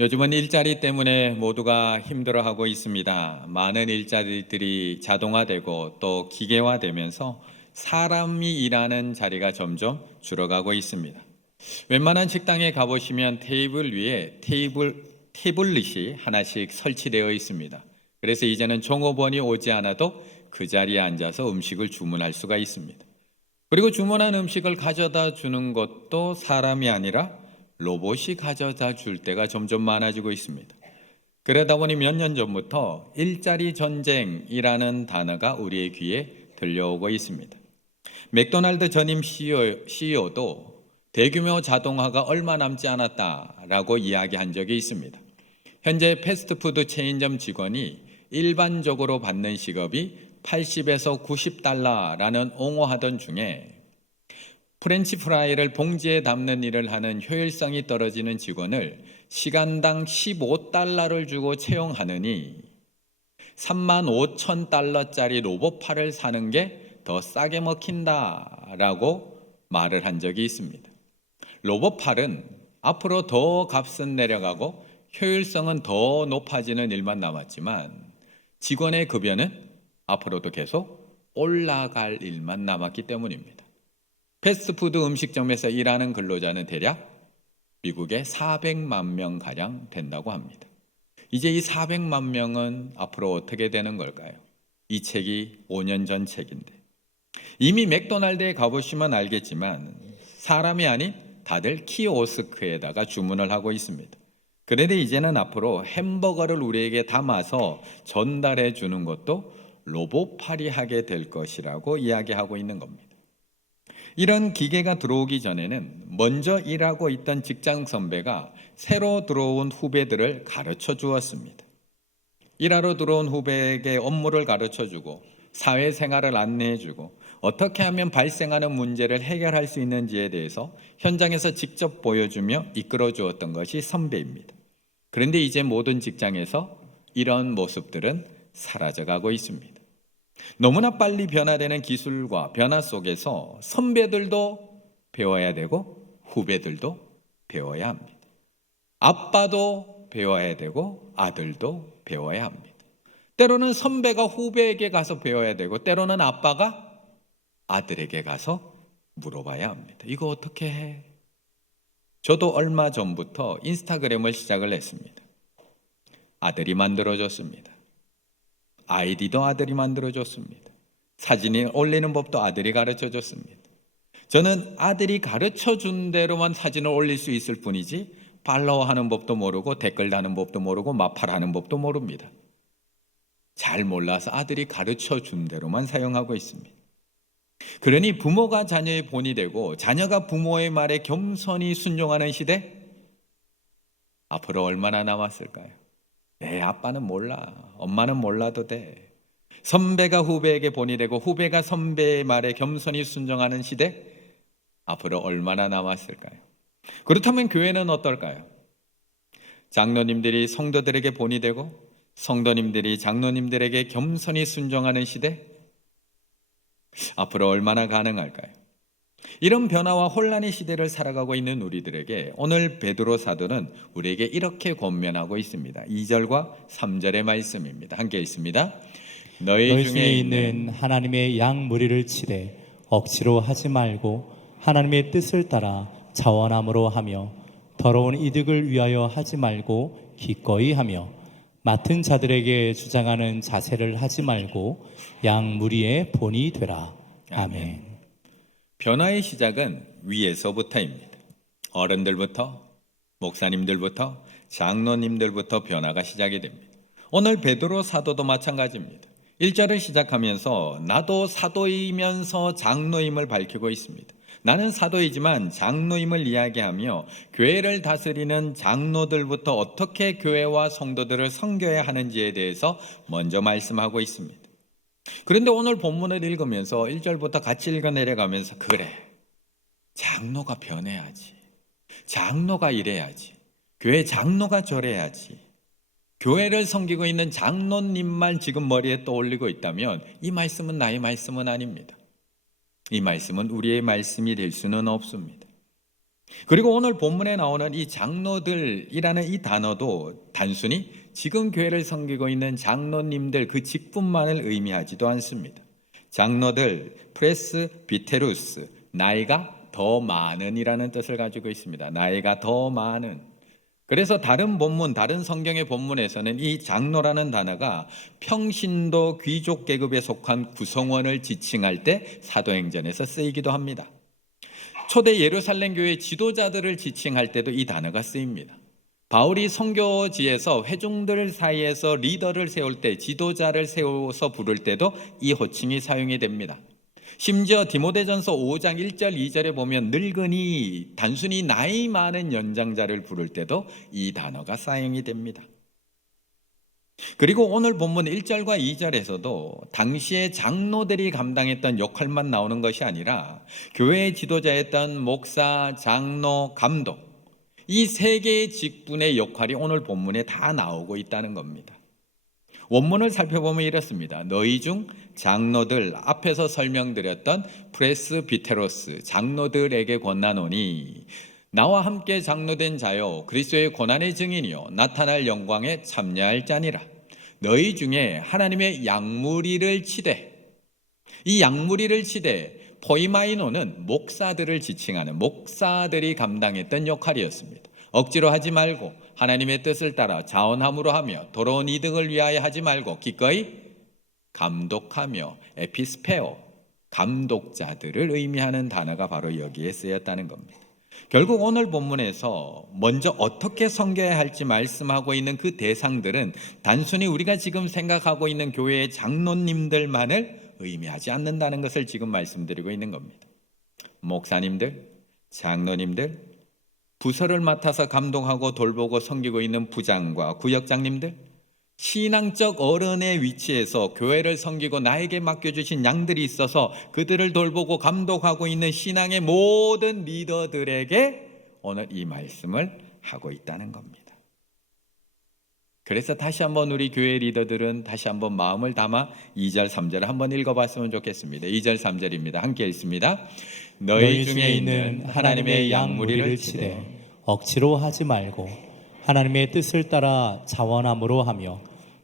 요즘은 일자리 때문에 모두가 힘들어하고 있습니다. 많은 일자리들이 자동화되고 또 기계화되면서 사람이 일하는 자리가 점점 줄어가고 있습니다. 웬만한 식당에 가보시면 테이블 위에 태블릿이 하나씩 설치되어 있습니다. 그래서 이제는 종업원이 오지 않아도 그 자리에 앉아서 음식을 주문할 수가 있습니다. 그리고 주문한 음식을 가져다 주는 것도 사람이 아니라 로봇이 가져다 줄 때가 점점 많아지고 있습니다. 그러다 보니 몇 년 전부터 일자리 전쟁이라는 단어가 우리의 귀에 들려오고 있습니다. 맥도날드 전임 CEO도 대규모 자동화가 얼마 남지 않았다라고 이야기한 적이 있습니다. 현재 패스트푸드 체인점 직원이 일반적으로 받는 시급이 80에서 90달러라는 옹호하던 중에 프렌치 프라이를 봉지에 담는 일을 하는 효율성이 떨어지는 직원을 시간당 15달러를 주고 채용하느니 35,000달러짜리 로봇팔을 사는 게 더 싸게 먹힌다라고 말을 한 적이 있습니다. 로봇팔은 앞으로 더 값은 내려가고 효율성은 더 높아지는 일만 남았지만 직원의 급여는 앞으로도 계속 올라갈 일만 남았기 때문입니다. 패스트푸드 음식점에서 일하는 근로자는 대략 미국에 400만 명가량 된다고 합니다. 이제 이 400만 명은 앞으로 어떻게 되는 걸까요? 이 책이 5년 전 책인데 이미 맥도날드에 가보시면 알겠지만 사람이 아닌 다들 키오스크에다가 주문을 하고 있습니다. 그런데 이제는 앞으로 햄버거를 우리에게 담아서 전달해 주는 것도 로봇팔이 하게 될 것이라고 이야기하고 있는 겁니다. 이런 기계가 들어오기 전에는 먼저 일하고 있던 직장 선배가 새로 들어온 후배들을 가르쳐 주었습니다. 일하러 들어온 후배에게 업무를 가르쳐 주고 사회생활을 안내해 주고 어떻게 하면 발생하는 문제를 해결할 수 있는지에 대해서 현장에서 직접 보여주며 이끌어 주었던 것이 선배입니다. 그런데 이제 모든 직장에서 이런 모습들은 사라져가고 있습니다. 너무나 빨리 변화되는 기술과 변화 속에서 선배들도 배워야 되고 후배들도 배워야 합니다. 아빠도 배워야 되고 아들도 배워야 합니다. 때로는 선배가 후배에게 가서 배워야 되고 때로는 아빠가 아들에게 가서 물어봐야 합니다. 이거 어떻게 해? 저도 얼마 전부터 인스타그램을 시작을 했습니다. 아들이 만들어줬습니다. 아이디도 아들이 만들어줬습니다. 사진을 올리는 법도 아들이 가르쳐줬습니다. 저는 아들이 가르쳐준 대로만 사진을 올릴 수 있을 뿐이지 팔로우하는 법도 모르고 댓글 다는 법도 모르고 마팔하는 법도 모릅니다. 잘 몰라서 아들이 가르쳐준 대로만 사용하고 있습니다. 그러니 부모가 자녀의 본이 되고 자녀가 부모의 말에 겸손히 순종하는 시대 앞으로 얼마나 남았을까요? 내 아빠는 몰라. 엄마는 몰라도 돼. 선배가 후배에게 본이 되고 후배가 선배의 말에 겸손히 순종하는 시대 앞으로 얼마나 남았을까요? 그렇다면 교회는 어떨까요? 장로님들이 성도들에게 본이 되고 성도님들이 장로님들에게 겸손히 순종하는 시대 앞으로 얼마나 가능할까요? 이런 변화와 혼란의 시대를 살아가고 있는 우리들에게 오늘 베드로 사도는 우리에게 이렇게 권면하고 있습니다. 2절과 3절의 말씀입니다. 함께 있습니다. 너희 중에 있는 하나님의 양 무리를 치되 억지로 하지 말고 하나님의 뜻을 따라 자원함으로 하며 더러운 이득을 위하여 하지 말고 기꺼이 하며 맡은 자들에게 주장하는 자세를 하지 말고 양 무리의 본이 되라. 아멘. 변화의 시작은 위에서부터입니다. 어른들부터, 목사님들부터, 장로님들부터 변화가 시작이 됩니다. 오늘 베드로 사도도 마찬가지입니다. 1절을 시작하면서 나도 사도이면서 장로임을 밝히고 있습니다. 나는 사도이지만 장로임을 이야기하며 교회를 다스리는 장로들부터 어떻게 교회와 성도들을 섬겨야 하는지에 대해서 먼저 말씀하고 있습니다. 그런데 오늘 본문을 읽으면서 1절부터 같이 읽어 내려가면서 그래, 장로가 변해야지. 장로가 이래야지. 교회 장로가 저래야지. 교회를 섬기고 있는 장로님만 지금 머리에 떠올리고 있다면 이 말씀은 나의 말씀은 아닙니다. 이 말씀은 우리의 말씀이 될 수는 없습니다. 그리고 오늘 본문에 나오는 이 장로들이라는 이 단어도 단순히 지금 교회를 섬기고 있는 장로님들 그 직분만을 의미하지도 않습니다. 장로들, 프레스비테루스, 나이가 더 많은이라는 뜻을 가지고 있습니다. 나이가 더 많은. 그래서 다른 본문, 다른 성경의 본문에서는 이 장로라는 단어가 평신도 귀족 계급에 속한 구성원을 지칭할 때 사도행전에서 쓰이기도 합니다. 초대 예루살렘 교회 지도자들을 지칭할 때도 이 단어가 쓰입니다. 바울이 선교지에서 회중들 사이에서 리더를 세울 때, 지도자를 세워서 부를 때도 이 호칭이 사용이 됩니다. 심지어 디모데전서 5장 1절 2절에 보면 늙은이, 단순히 나이 많은 연장자를 부를 때도 이 단어가 사용이 됩니다. 그리고 오늘 본문 1절과 2절에서도 당시의 장로들이 감당했던 역할만 나오는 것이 아니라 교회의 지도자였던 목사, 장로, 감독, 이 세 개의 직분의 역할이 오늘 본문에 다 나오고 있다는 겁니다. 원문을 살펴보면 이렇습니다. 너희 중 장로들, 앞에서 설명드렸던 프레스비테로스, 장로들에게 권하노니 나와 함께 장로된 자요 그리스도의 고난의 증인이요 나타날 영광에 참여할 자니라. 너희 중에 하나님의 양무리를 치되, 이 양무리를 치되 포이마이노는 목사들을 지칭하는 목사들이 감당했던 역할이었습니다. 억지로 하지 말고 하나님의 뜻을 따라 자원함으로 하며 더러운 이득을 위하여 하지 말고 기꺼이 감독하며, 에피스페오, 감독자들을 의미하는 단어가 바로 여기에 쓰였다는 겁니다. 결국 오늘 본문에서 먼저 어떻게 섬겨야 할지 말씀하고 있는 그 대상들은 단순히 우리가 지금 생각하고 있는 교회의 장로님들만을 의미하지 않는다는 것을 지금 말씀드리고 있는 겁니다. 목사님들, 장로님들, 부서를 맡아서 감동하고 돌보고 섬기고 있는 부장과 구역장님들, 신앙적 어른의 위치에서 교회를 섬기고 나에게 맡겨주신 양들이 있어서 그들을 돌보고 감독하고 있는 신앙의 모든 리더들에게 오늘 이 말씀을 하고 있다는 겁니다. 그래서 다시 한번 우리 교회 리더들은 다시 한번 마음을 담아 2절 3절을 한번 읽어봤으면 좋겠습니다. 2절 3절입니다. 함께 읽습니다. 너희 중에 있는 하나님의 양무리를 치되 억지로 하지 말고 하나님의 뜻을 따라 자원함으로 하며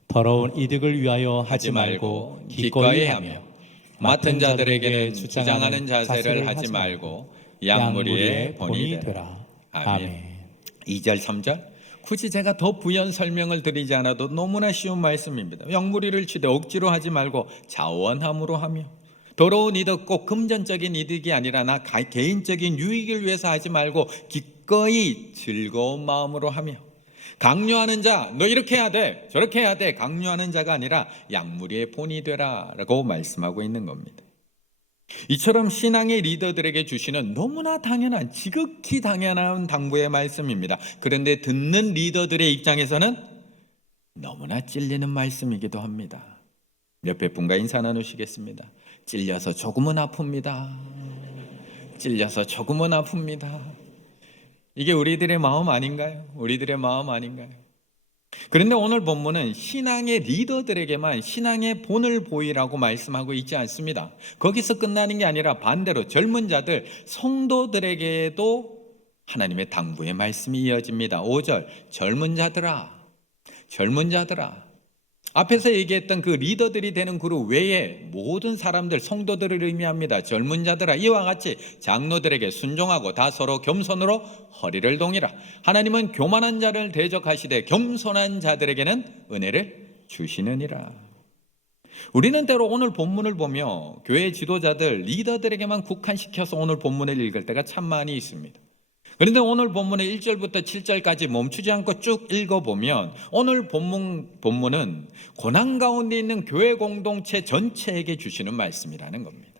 더러운 이득을 위하여 하지 말고 기꺼이 하며 맡은 자들에게는 주장하는 자세를 하지 말고 양무리의 본이 되라. 아멘. 2절 3절 굳이 제가 더 부연 설명을 드리지 않아도 너무나 쉬운 말씀입니다. 양무리를 치되 억지로 하지 말고 자원함으로 하며, 더러운 이득, 꼭 금전적인 이득이 아니라 나 개인적인 유익을 위해서 하지 말고 기꺼이 즐거운 마음으로 하며, 강요하는 자, 너 이렇게 해야 돼, 저렇게 해야 돼, 강요하는 자가 아니라 양무리의 본이 되라 라고 말씀하고 있는 겁니다. 이처럼 신앙의 리더들에게 주시는 너무나 당연한, 지극히 당연한 당부의 말씀입니다. 그런데 듣는 리더들의 입장에서는 너무나 찔리는 말씀이기도 합니다. 옆에 분과 인사 나누시겠습니다. 찔려서 조금은 아픕니다. 찔려서 조금은 아픕니다. 이게 우리들의 마음 아닌가요? 우리들의 마음 아닌가요? 그런데 오늘 본문은 신앙의 리더들에게만 신앙의 본을 보이라고 말씀하고 있지 않습니다. 거기서 끝나는 게 아니라 반대로 젊은 자들, 성도들에게도 하나님의 당부의 말씀이 이어집니다. 5절, 젊은 자들아, 젊은 자들아. 앞에서 얘기했던 그 리더들이 되는 그룹 외에 모든 사람들, 성도들을 의미합니다. 젊은 자들아, 이와 같이 장로들에게 순종하고 다 서로 겸손으로 허리를 동이라. 하나님은 교만한 자를 대적하시되 겸손한 자들에게는 은혜를 주시느니라. 우리는 때로 오늘 본문을 보며 교회 지도자들, 리더들에게만 국한시켜서 오늘 본문을 읽을 때가 참 많이 있습니다. 그런데 오늘 본문의 1절부터 7절까지 멈추지 않고 쭉 읽어보면 오늘 본문은 고난 가운데 있는 교회 공동체 전체에게 주시는 말씀이라는 겁니다.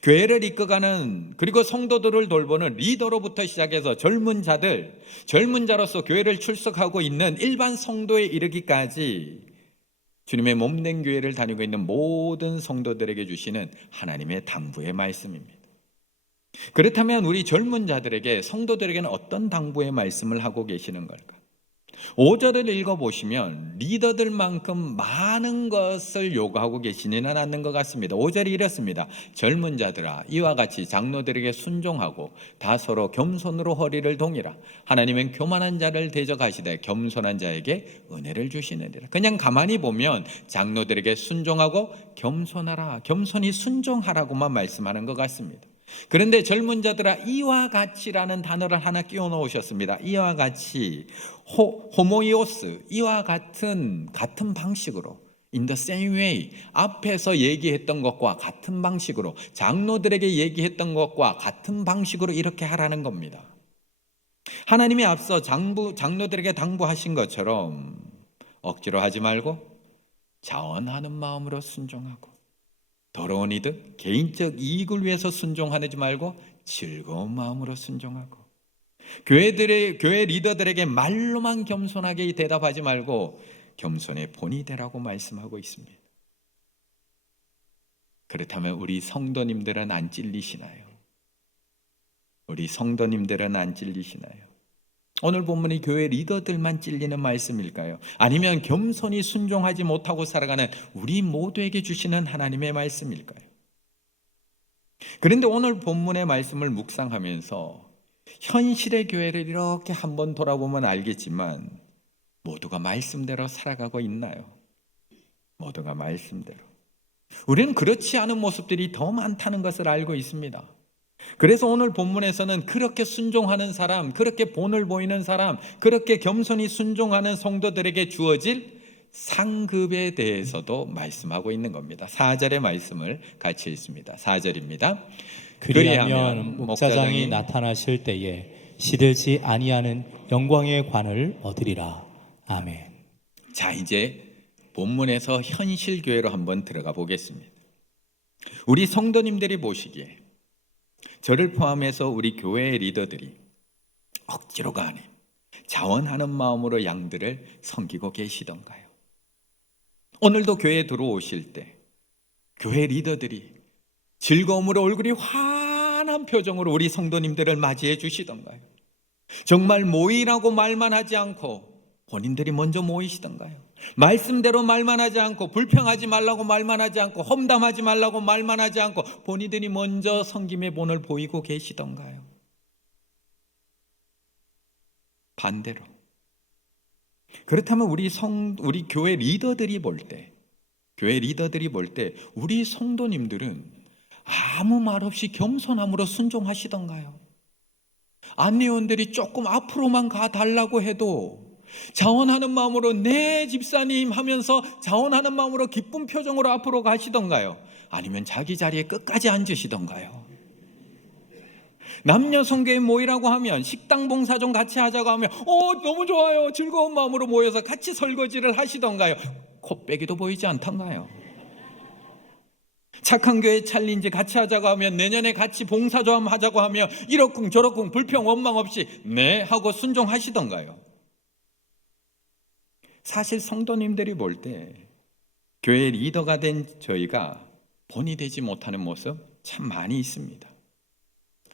교회를 이끌어가는, 그리고 성도들을 돌보는 리더로부터 시작해서 젊은 자들, 젊은 자로서 교회를 출석하고 있는 일반 성도에 이르기까지 주님의 몸된 교회를 다니고 있는 모든 성도들에게 주시는 하나님의 당부의 말씀입니다. 그렇다면 우리 젊은 자들에게, 성도들에게는 어떤 당부의 말씀을 하고 계시는 걸까? 5절을 읽어보시면 리더들만큼 많은 것을 요구하고 계시지는 않는 것 같습니다. 5절이 이렇습니다. 젊은 자들아, 이와 같이 장로들에게 순종하고 다 서로 겸손으로 허리를 동이라. 하나님은 교만한 자를 대적하시되 겸손한 자에게 은혜를 주시느니라. 그냥 가만히 보면 장로들에게 순종하고 겸손하라, 겸손히 순종하라고만 말씀하는 것 같습니다. 그런데 젊은 자들아, 이와 같이라는 단어를 하나 끼워 넣으셨습니다. 이와 같이, 호모이오스, 이와 같은 방식으로, in the same way, 앞에서 얘기했던 것과 같은 방식으로, 장로들에게 얘기했던 것과 같은 방식으로 이렇게 하라는 겁니다. 하나님이 앞서 장로들에게 당부하신 것처럼 억지로 하지 말고 자원하는 마음으로 순종하고, 더러운 이득, 개인적 이익을 위해서 순종하지 말고 즐거운 마음으로 순종하고, 교회 리더들에게 말로만 겸손하게 대답하지 말고 겸손의 본이 되라고 말씀하고 있습니다. 그렇다면 우리 성도님들은 안 찔리시나요? 우리 성도님들은 안 찔리시나요? 오늘 본문이 교회 리더들만 찔리는 말씀일까요? 아니면 겸손히 순종하지 못하고 살아가는 우리 모두에게 주시는 하나님의 말씀일까요? 그런데 오늘 본문의 말씀을 묵상하면서 현실의 교회를 이렇게 한번 돌아보면 알겠지만 모두가 말씀대로 살아가고 있나요? 모두가 말씀대로. 우리는 그렇지 않은 모습들이 더 많다는 것을 알고 있습니다. 그래서 오늘 본문에서는 그렇게 순종하는 사람, 그렇게 본을 보이는 사람, 그렇게 겸손히 순종하는 성도들에게 주어질 상급에 대해서도 말씀하고 있는 겁니다. 4절의 말씀을 같이 읽습니다. 4절입니다. 그리하면 목자장이 나타나실 때에 시들지 아니하는 영광의 관을 얻으리라. 아멘. 자, 이제 본문에서 현실 교회로 한번 들어가 보겠습니다. 우리 성도님들이 보시기에 저를 포함해서 우리 교회의 리더들이 억지로가 아닌 자원하는 마음으로 양들을 섬기고 계시던가요? 오늘도 교회에 들어오실 때 교회 리더들이 즐거움으로 얼굴이 환한 표정으로 우리 성도님들을 맞이해 주시던가요? 정말 모이라고 말만 하지 않고 본인들이 먼저 모이시던가요? 말씀대로 말만 하지 않고, 불평하지 말라고 말만 하지 않고, 험담하지 말라고 말만 하지 않고 본인들이 먼저 섬김의 본을 보이고 계시던가요? 반대로. 그렇다면 우리 교회 리더들이 볼 때, 우리 성도님들은 아무 말 없이 겸손함으로 순종하시던가요? 안내원들이 조금 앞으로만 가달라고 해도 자원하는 마음으로 네 집사님 하면서 자원하는 마음으로 기쁜 표정으로 앞으로 가시던가요? 아니면 자기 자리에 끝까지 앉으시던가요? 남녀 성교회 모이라고 하면, 식당 봉사 좀 같이 하자고 하면 너무 좋아요, 즐거운 마음으로 모여서 같이 설거지를 하시던가요? 코빼기도 보이지 않던가요? 착한 교회 챌린지 같이 하자고 하면, 내년에 같이 봉사 좀 하자고 하면 이러쿵 저러쿵 불평 원망 없이 네 하고 순종하시던가요? 사실 성도님들이 볼 때 교회 리더가 된 저희가 본이 되지 못하는 모습 참 많이 있습니다.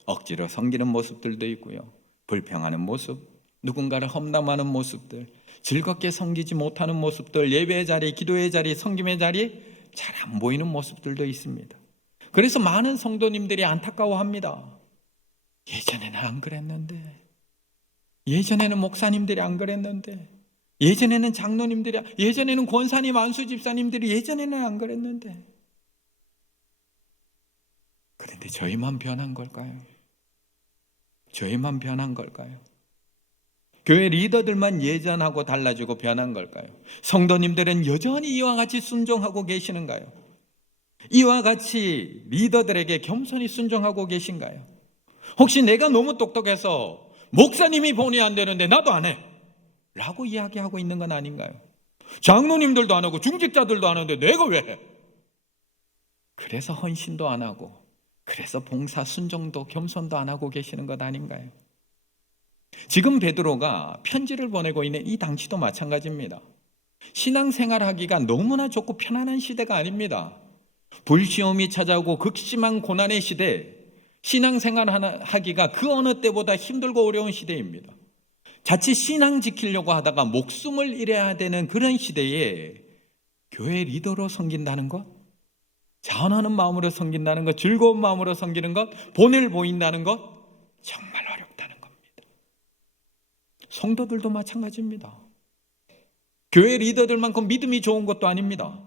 억지로 섬기는 모습들도 있고요, 불평하는 모습, 누군가를 험담하는 모습들, 즐겁게 섬기지 못하는 모습들, 예배의 자리, 기도의 자리, 섬김의 자리 잘 안 보이는 모습들도 있습니다. 그래서 많은 성도님들이 안타까워합니다. 예전에는 안 그랬는데, 예전에는 목사님들이 안 그랬는데, 예전에는 장로님들이, 예전에는 권사님, 안수 집사님들이 예전에는 안 그랬는데. 그런데 저희만 변한 걸까요? 저희만 변한 걸까요? 교회 리더들만 예전하고 달라지고 변한 걸까요? 성도님들은 여전히 이와 같이 순종하고 계시는가요? 이와 같이 리더들에게 겸손히 순종하고 계신가요? 혹시 내가 너무 똑똑해서 목사님이 본이 안 되는데 나도 안 해 라고 이야기하고 있는 건 아닌가요? 장로님들도 안 하고 중직자들도 안 하는데 내가 왜 해? 그래서 헌신도 안 하고, 그래서 봉사 순종도 겸손도 안 하고 계시는 것 아닌가요? 지금 베드로가 편지를 보내고 있는 이 당시도 마찬가지입니다. 신앙생활하기가 너무나 좋고 편안한 시대가 아닙니다. 불시험이 찾아오고 극심한 고난의 시대, 신앙생활하기가 그 어느 때보다 힘들고 어려운 시대입니다. 자칫 신앙 지키려고 하다가 목숨을 잃어야 되는 그런 시대에 교회 리더로 섬긴다는 것, 자원하는 마음으로 섬긴다는 것, 즐거운 마음으로 섬기는 것, 본을 보인다는 것, 정말 어렵다는 겁니다. 성도들도 마찬가지입니다. 교회 리더들만큼 믿음이 좋은 것도 아닙니다.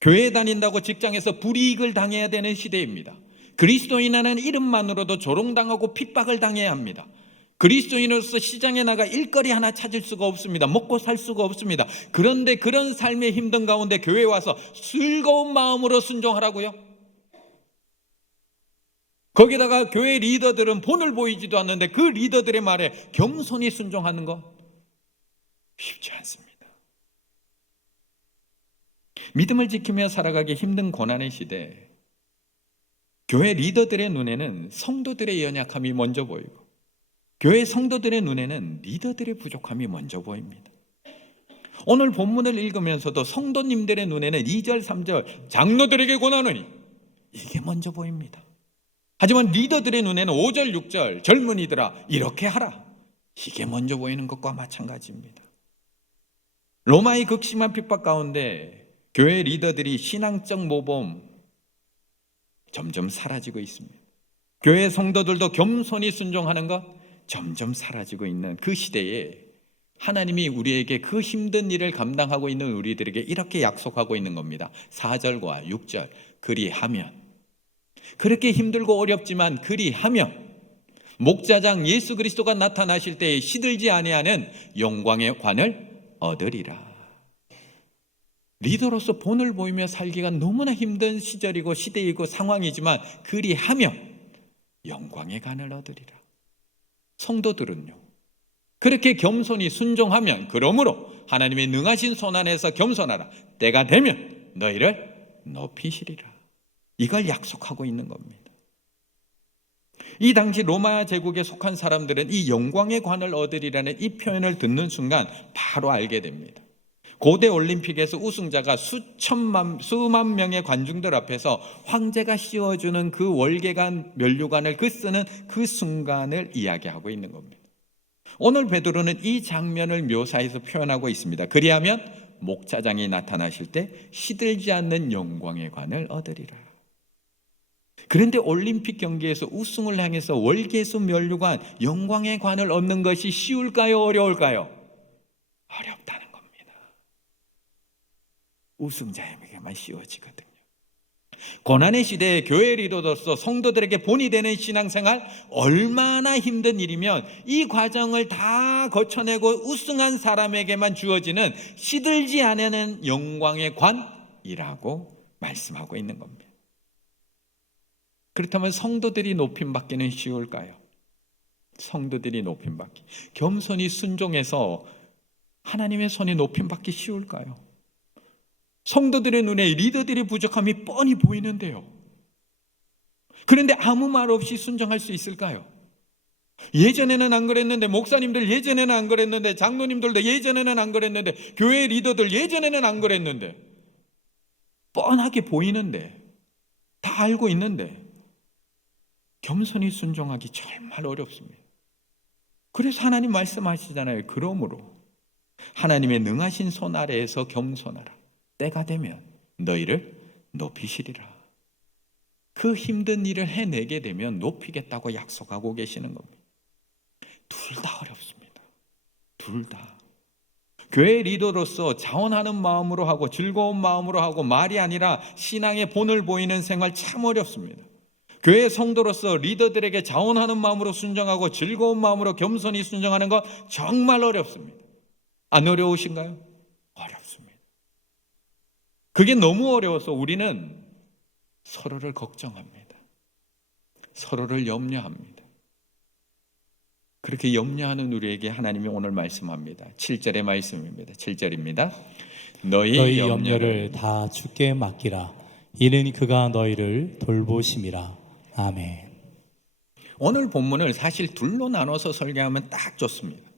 교회 다닌다고 직장에서 불이익을 당해야 되는 시대입니다. 그리스도인이라는 이름만으로도 조롱당하고 핍박을 당해야 합니다. 그리스도인으로서 시장에 나가 일거리 하나 찾을 수가 없습니다. 먹고 살 수가 없습니다. 그런데 그런 삶의 힘든 가운데 교회에 와서 즐거운 마음으로 순종하라고요? 거기다가 교회 리더들은 본을 보이지도 않는데 그 리더들의 말에 겸손히 순종하는 것 쉽지 않습니다. 믿음을 지키며 살아가기 힘든 고난의 시대, 교회 리더들의 눈에는 성도들의 연약함이 먼저 보이고 교회 성도들의 눈에는 리더들의 부족함이 먼저 보입니다. 오늘 본문을 읽으면서도 성도님들의 눈에는 2절, 3절 장로들에게 권하노니 이게 먼저 보입니다. 하지만 리더들의 눈에는 5절, 6절 젊은이들아 이렇게 하라 이게 먼저 보이는 것과 마찬가지입니다. 로마의 극심한 핍박 가운데 교회 리더들이 신앙적 모범 점점 사라지고 있습니다. 교회 성도들도 겸손히 순종하는 것 점점 사라지고 있는 그 시대에 하나님이 우리에게 그 힘든 일을 감당하고 있는 우리들에게 이렇게 약속하고 있는 겁니다. 4절과 6절 그리하면, 그렇게 힘들고 어렵지만 그리하면 목자장 예수 그리스도가 나타나실 때에 시들지 아니하는 영광의 관을 얻으리라. 리더로서 본을 보이며 살기가 너무나 힘든 시절이고 시대이고 상황이지만 그리하면 영광의 관을 얻으리라. 성도들은요, 그렇게 겸손히 순종하면, 그러므로 하나님의 능하신 손 안에서 겸손하라. 때가 되면 너희를 높이시리라. 이걸 약속하고 있는 겁니다. 이 당시 로마 제국에 속한 사람들은 이 영광의 관을 얻으리라는 이 표현을 듣는 순간 바로 알게 됩니다. 고대 올림픽에서 우승자가 수만 명의 관중들 앞에서 황제가 씌워주는 그 월계관, 면류관을 쓰는 그 순간을 이야기하고 있는 겁니다. 오늘 베드로는 이 장면을 묘사해서 표현하고 있습니다. 그리하면 목자장이 나타나실 때 시들지 않는 영광의 관을 얻으리라. 그런데 올림픽 경기에서 우승을 향해서 월계수 면류관, 영광의 관을 얻는 것이 쉬울까요? 어려울까요? 어렵다는 겁니다. 우승자에게만 씌워지거든요. 고난의 시대에 교회 리더로서 성도들에게 본이 되는 신앙생활 얼마나 힘든 일이면 이 과정을 다 거쳐내고 우승한 사람에게만 주어지는 시들지 않는 영광의 관이라고 말씀하고 있는 겁니다. 그렇다면 성도들이 높임받기는 쉬울까요? 성도들이 높임받기, 겸손히 순종해서 하나님의 손에 높임받기 쉬울까요? 성도들의 눈에 리더들의 부족함이 뻔히 보이는데요. 그런데 아무 말 없이 순종할 수 있을까요? 예전에는 안 그랬는데, 목사님들 예전에는 안 그랬는데, 장로님들도 예전에는 안 그랬는데, 교회 리더들 예전에는 안 그랬는데, 뻔하게 보이는데, 다 알고 있는데 겸손히 순종하기 정말 어렵습니다. 그래서 하나님 말씀하시잖아요. 그러므로 하나님의 능하신 손 아래에서 겸손하라. 때가 되면 너희를 높이시리라. 그 힘든 일을 해내게 되면 높이겠다고 약속하고 계시는 겁니다. 둘 다 어렵습니다. 둘 다. 교회 리더로서 자원하는 마음으로 하고 즐거운 마음으로 하고 말이 아니라 신앙의 본을 보이는 생활 참 어렵습니다. 교회 성도로서 리더들에게 자원하는 마음으로 순종하고 즐거운 마음으로 겸손히 순종하는 것 정말 어렵습니다. 안 어려우신가요? 어렵습니다. 그게 너무 어려워서 우리는 서로를 걱정합니다. 서로를 염려합니다. 그렇게 염려하는 우리에게 하나님이 오늘 말씀합니다. 7절의 말씀입니다. 7절입니다. 너희 염려를 다 주께 맡기라. 이는 그가 너희를 돌보심이라. 아멘. 오늘 본문을 사실 둘로 나눠서 설교하면 딱 좋습니다.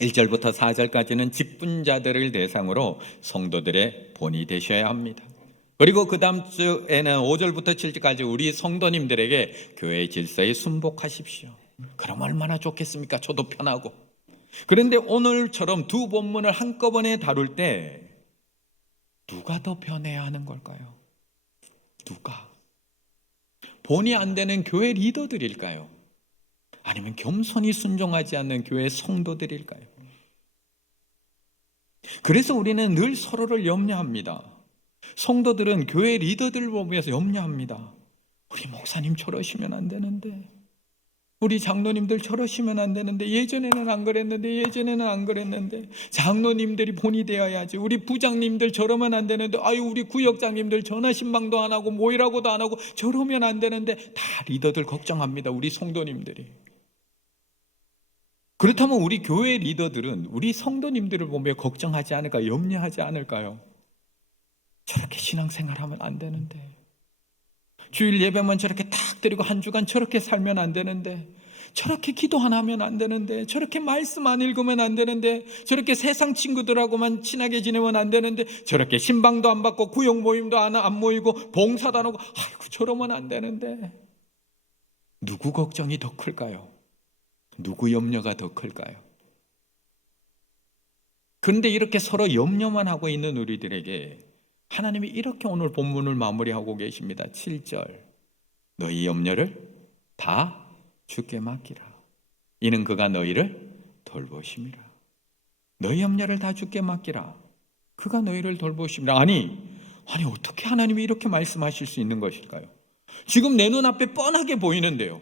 1절부터 4절까지는 직분자들을 대상으로 성도들의 본이 되셔야 합니다. 그리고 그 다음 주에는 5절부터 7절까지 우리 성도님들에게 교회의 질서에 순복하십시오. 그럼 얼마나 좋겠습니까? 저도 편하고. 그런데 오늘처럼 두 본문을 한꺼번에 다룰 때 누가 더 변해야 하는 걸까요? 누가? 본이 안 되는 교회 리더들일까요? 아니면 겸손히 순종하지 않는 교회 성도들일까요? 그래서 우리는 늘 서로를 염려합니다. 성도들은 교회 리더들을 보면서 염려합니다. 우리 목사님 저러시면 안 되는데, 우리 장로님들 저러시면 안 되는데, 예전에는 안 그랬는데, 장로님들이 본이 되어야지, 우리 부장님들 저러면 안 되는데, 아유 우리 구역장님들 전화 신방도 안 하고 모이라고도 안 하고 저러면 안 되는데, 다 리더들 걱정합니다. 우리 성도님들이. 그렇다면 우리 교회 리더들은 우리 성도님들을 보며 걱정하지 않을까, 염려하지 않을까요? 저렇게 신앙생활하면 안 되는데, 주일 예배만 저렇게 탁 드리고 한 주간 저렇게 살면 안 되는데, 저렇게 기도 안 하면 안 되는데, 저렇게 말씀 안 읽으면 안 되는데, 저렇게 세상 친구들하고만 친하게 지내면 안 되는데, 저렇게 신방도 안 받고 구역 모임도 안 모이고 봉사도 안 하고, 아이고 저러면 안 되는데. 누구 걱정이 더 클까요? 누구 염려가 더 클까요? 그런데 이렇게 서로 염려만 하고 있는 우리들에게 하나님이 이렇게 오늘 본문을 마무리하고 계십니다. 7절, 너희 염려를 다 주께 맡기라. 이는 그가 너희를 돌보심이라. 너희 염려를 다 주께 맡기라. 그가 너희를 돌보심이라. 아니 어떻게 하나님이 이렇게 말씀하실 수 있는 것일까요? 지금 내 눈앞에 뻔하게 보이는데요,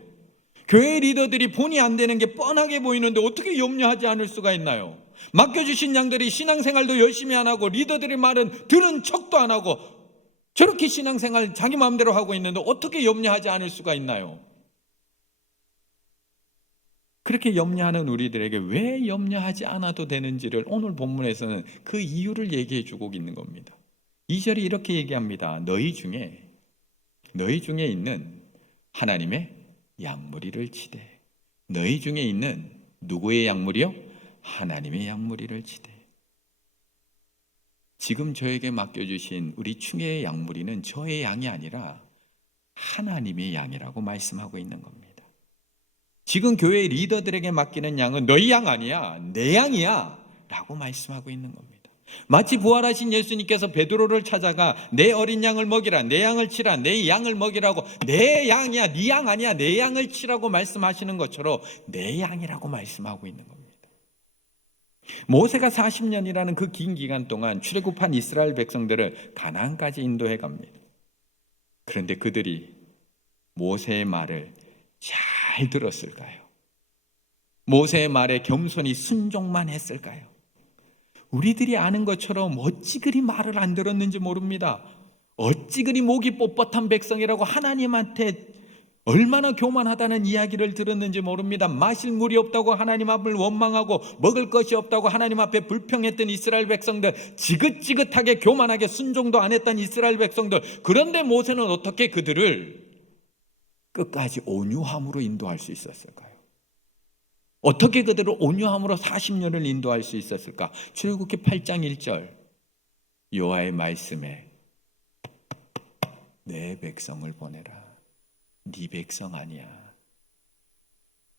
교회 리더들이 본이 안 되는 게 뻔하게 보이는데 어떻게 염려하지 않을 수가 있나요? 맡겨주신 양들이 신앙생활도 열심히 안 하고 리더들의 말은 들은 척도 안 하고 저렇게 신앙생활 자기 마음대로 하고 있는데 어떻게 염려하지 않을 수가 있나요? 그렇게 염려하는 우리들에게 왜 염려하지 않아도 되는지를 오늘 본문에서는 그 이유를 얘기해 주고 있는 겁니다. 2절이 이렇게 얘기합니다. 너희 중에 있는 하나님의 양무리를 치되. 너희 중에 있는 누구의 양무리요? 하나님의 양무리를 치되. 지금 저에게 맡겨주신 우리 충혜의 양무리는 저의 양이 아니라 하나님의 양이라고 말씀하고 있는 겁니다. 지금 교회 리더들에게 맡기는 양은 너희 양 아니야, 내 양이야 라고 말씀하고 있는 겁니다. 마치 부활하신 예수님께서 베드로를 찾아가 내 어린 양을 먹이라, 내 양을 치라, 내 양을 먹이라고, 내 양이야, 네 양 아니야, 내 양을 치라고 말씀하시는 것처럼 내 양이라고 말씀하고 있는 겁니다. 모세가 40년이라는 그 긴 기간 동안 출애굽한 이스라엘 백성들을 가나안까지 인도해 갑니다. 그런데 그들이 모세의 말을 잘 들었을까요? 모세의 말에 겸손히 순종만 했을까요? 우리들이 아는 것처럼 어찌 그리 말을 안 들었는지 모릅니다. 어찌 그리 목이 뻣뻣한 백성이라고 하나님한테 얼마나 교만하다는 이야기를 들었는지 모릅니다. 마실 물이 없다고 하나님 앞을 원망하고 먹을 것이 없다고 하나님 앞에 불평했던 이스라엘 백성들, 지긋지긋하게 교만하게 순종도 안 했던 이스라엘 백성들. 그런데 모세는 어떻게 그들을 끝까지 온유함으로 인도할 수 있었을까요? 어떻게 그들을 온유함으로 40년을 인도할 수 있었을까? 출애굽기 8장 1절, 여호와의 말씀에 내 백성을 보내라. 네 백성 아니야.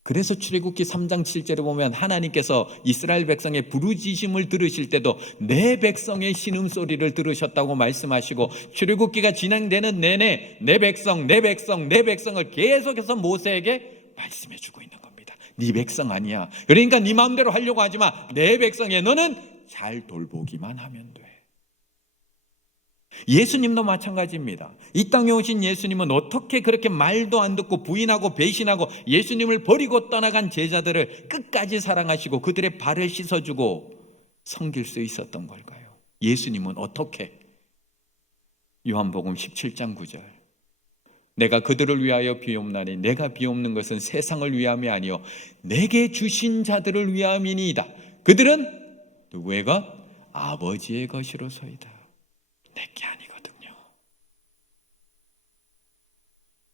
그래서 출애굽기 3장 7절에 보면 하나님께서 이스라엘 백성의 부르짖음을 들으실 때도 내 백성의 신음소리를 들으셨다고 말씀하시고, 출애굽기가 진행되는 내내 내 백성을 계속해서 모세에게 말씀해 주고 있는 겁니다. 네 백성 아니야. 그러니까 네 마음대로 하려고 하지 마. 내 백성에 너는 잘 돌보기만 하면 돼. 예수님도 마찬가지입니다. 이 땅에 오신 예수님은 어떻게 그렇게 말도 안 듣고 부인하고 배신하고 예수님을 버리고 떠나간 제자들을 끝까지 사랑하시고 그들의 발을 씻어주고 섬길 수 있었던 걸까요? 예수님은 어떻게? 요한복음 17장 9절, 내가 그들을 위하여 비옵나니 내가 비옵는 것은 세상을 위함이 아니요 내게 주신 자들을 위함이니이다. 그들은 누구의 것? 아버지의 것이로소이다. 내게 아니거든요.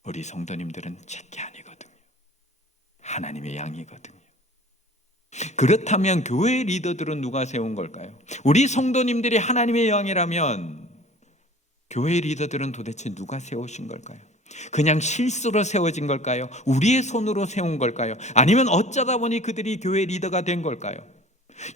우리 성도님들은 제게 아니거든요. 하나님의 양이거든요. 그렇다면 교회 리더들은 누가 세운 걸까요? 우리 성도님들이 하나님의 양이라면 교회 리더들은 도대체 누가 세우신 걸까요? 그냥 실수로 세워진 걸까요? 우리의 손으로 세운 걸까요? 아니면 어쩌다 보니 그들이 교회 리더가 된 걸까요?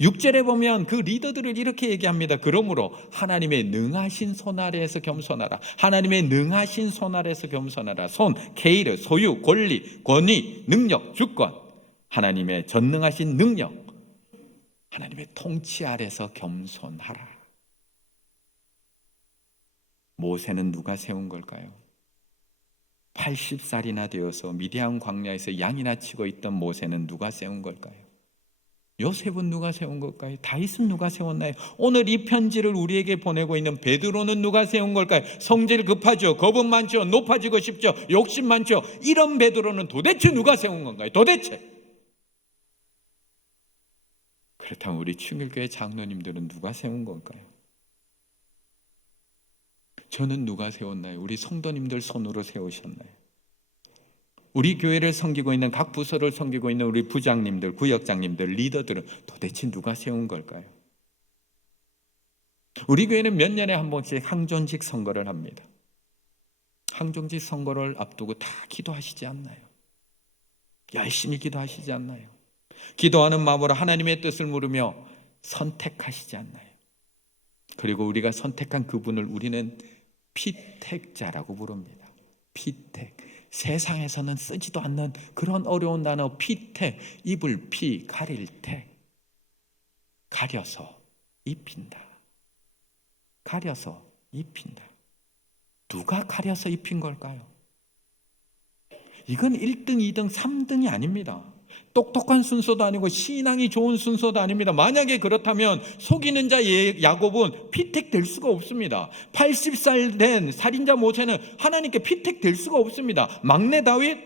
6절에 보면 그 리더들을 이렇게 얘기합니다. 그러므로 하나님의 능하신 손 아래에서 겸손하라. 하나님의 능하신 손 아래에서 겸손하라. 손, 케이르, 소유, 권리, 권위, 능력, 주권, 하나님의 전능하신 능력, 하나님의 통치 아래에서 겸손하라. 모세는 누가 세운 걸까요? 80살이나 되어서 미디안 광야에서 양이나 치고 있던 모세는 누가 세운 걸까요? 요셉은 누가 세운 걸까요? 다윗은 누가 세웠나요? 오늘 이 편지를 우리에게 보내고 있는 베드로는 누가 세운 걸까요? 성질 급하죠, 겁은 많죠, 높아지고 싶죠, 욕심 많죠. 이런 베드로는 도대체 누가 세운 건가요? 도대체. 그렇다면 우리 충일교회 장로님들은 누가 세운 걸까요? 저는 누가 세웠나요? 우리 성도님들 손으로 세우셨나요? 우리 교회를 섬기고 있는 각 부서를 섬기고 있는 우리 부장님들, 구역장님들, 리더들은 도대체 누가 세운 걸까요? 우리 교회는 몇 년에 한 번씩 항존직 선거를 합니다. 항존직 선거를 앞두고 다 기도하시지 않나요? 열심히 기도하시지 않나요? 기도하는 마음으로 하나님의 뜻을 물으며 선택하시지 않나요? 그리고 우리가 선택한 그분을 우리는 피택자라고 부릅니다. 피택. 세상에서는 쓰지도 않는 그런 어려운 단어 피택. 입을 피, 가릴 택. 가려서 입힌다. 가려서 입힌다. 누가 가려서 입힌 걸까요? 이건 1등, 2등, 3등이 아닙니다. 똑똑한 순서도 아니고 신앙이 좋은 순서도 아닙니다. 만약에 그렇다면 속이는 자 야곱은 피택될 수가 없습니다. 80살 된 살인자 모세는 하나님께 피택될 수가 없습니다. 막내 다윗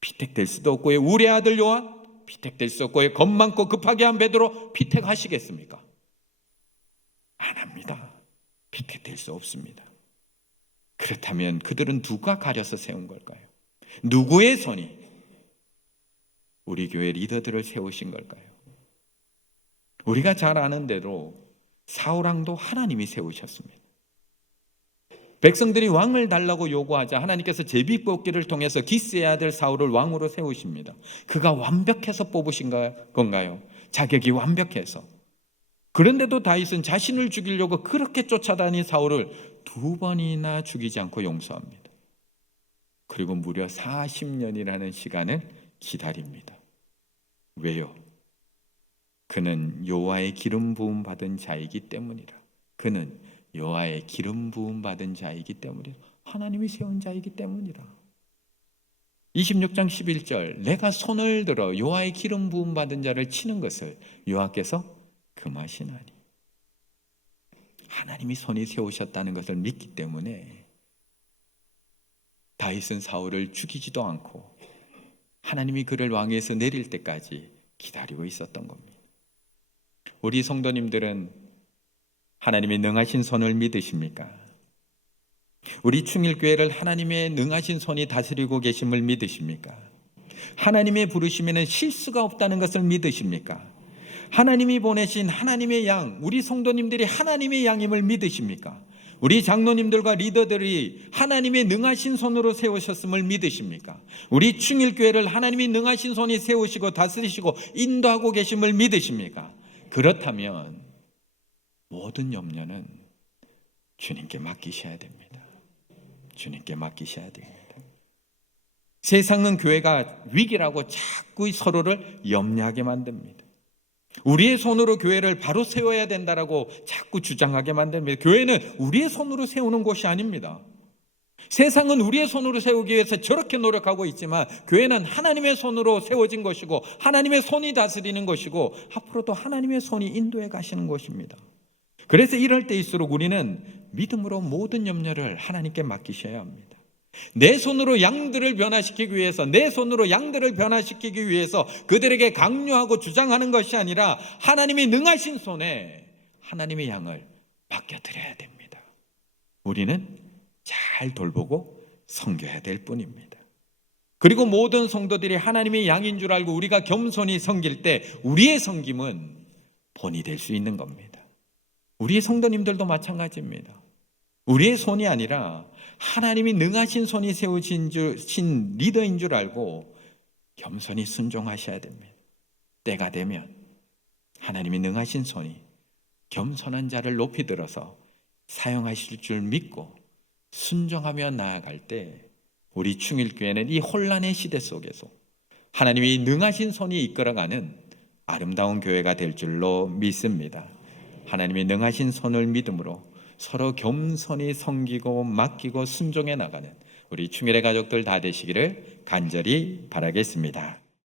피택될 수도 없고요. 우리 아들 요한 피택될 수 없고요. 겁 많고 급하게 한 베드로 피택하시겠습니까? 안 합니다. 피택될 수 없습니다. 그렇다면 그들은 누가 가려서 세운 걸까요? 누구의 손이 우리 교회 리더들을 세우신 걸까요? 우리가 잘 아는 대로 사울왕도 하나님이 세우셨습니다. 백성들이 왕을 달라고 요구하자 하나님께서 제비뽑기를 통해서 기스의 아들 사울을 왕으로 세우십니다. 그가 완벽해서 뽑으신 건가요? 자격이 완벽해서. 그런데도 다윗은 자신을 죽이려고 그렇게 쫓아다닌 사울을 2번이나 죽이지 않고 용서합니다. 그리고 무려 40년이라는 시간을 기다립니다. 왜요? 그는 여호와의 기름 부음 받은 자이기 때문이라. 그는 여호와의 기름 부음 받은 자이기 때문이라. 하나님이 세운 자이기 때문이라. 26장 11절 내가 손을 들어 여호와의 기름 부음 받은 자를 치는 것을 여호와께서 금하시나니. 하나님이 손이 세우셨다는 것을 믿기 때문에 다윗은 사울을 죽이지도 않고 하나님이 그를 왕위에서 내릴 때까지 기다리고 있었던 겁니다. 우리 성도님들은 하나님의 능하신 손을 믿으십니까? 우리 충일교회를 하나님의 능하신 손이 다스리고 계심을 믿으십니까? 하나님의 부르심에는 실수가 없다는 것을 믿으십니까? 하나님이 보내신 하나님의 양, 우리 성도님들이 하나님의 양임을 믿으십니까? 우리 장로님들과 리더들이 하나님의 능하신 손으로 세우셨음을 믿으십니까? 우리 충일교회를 하나님이 능하신 손이 세우시고 다스리시고 인도하고 계심을 믿으십니까? 그렇다면 모든 염려는 주님께 맡기셔야 됩니다. 주님께 맡기셔야 됩니다. 세상은 교회가 위기라고 자꾸 서로를 염려하게 만듭니다. 우리의 손으로 교회를 바로 세워야 된다라고 자꾸 주장하게 만듭니다. 교회는 우리의 손으로 세우는 곳이 아닙니다. 세상은 우리의 손으로 세우기 위해서 저렇게 노력하고 있지만 교회는 하나님의 손으로 세워진 것이고 하나님의 손이 다스리는 것이고 앞으로도 하나님의 손이 인도해 가시는 것입니다. 그래서 이럴 때일수록 우리는 믿음으로 모든 염려를 하나님께 맡기셔야 합니다. 내 손으로 양들을 변화시키기 위해서, 내 손으로 양들을 변화시키기 위해서 그들에게 강요하고 주장하는 것이 아니라 하나님이 능하신 손에 하나님의 양을 맡겨드려야 됩니다. 우리는 잘 돌보고 섬겨야 될 뿐입니다. 그리고 모든 성도들이 하나님의 양인 줄 알고 우리가 겸손히 섬길 때 우리의 섬김은 본이 될 수 있는 겁니다. 우리의 성도님들도 마찬가지입니다. 우리의 손이 아니라 하나님이 능하신 손이 세우신 리더인 줄 알고 겸손히 순종하셔야 됩니다. 때가 되면 하나님이 능하신 손이 겸손한 자를 높이 들어서 사용하실 줄 믿고 순종하며 나아갈 때 우리 충일교회는 이 혼란의 시대 속에서 하나님이 능하신 손이 이끌어가는 아름다운 교회가 될 줄로 믿습니다. 하나님이 능하신 손을 믿음으로 서로 겸손히 섬기고 맡기고 순종해 나가는 우리 충일의 가족들 다 되시기를 간절히 바라겠습니다.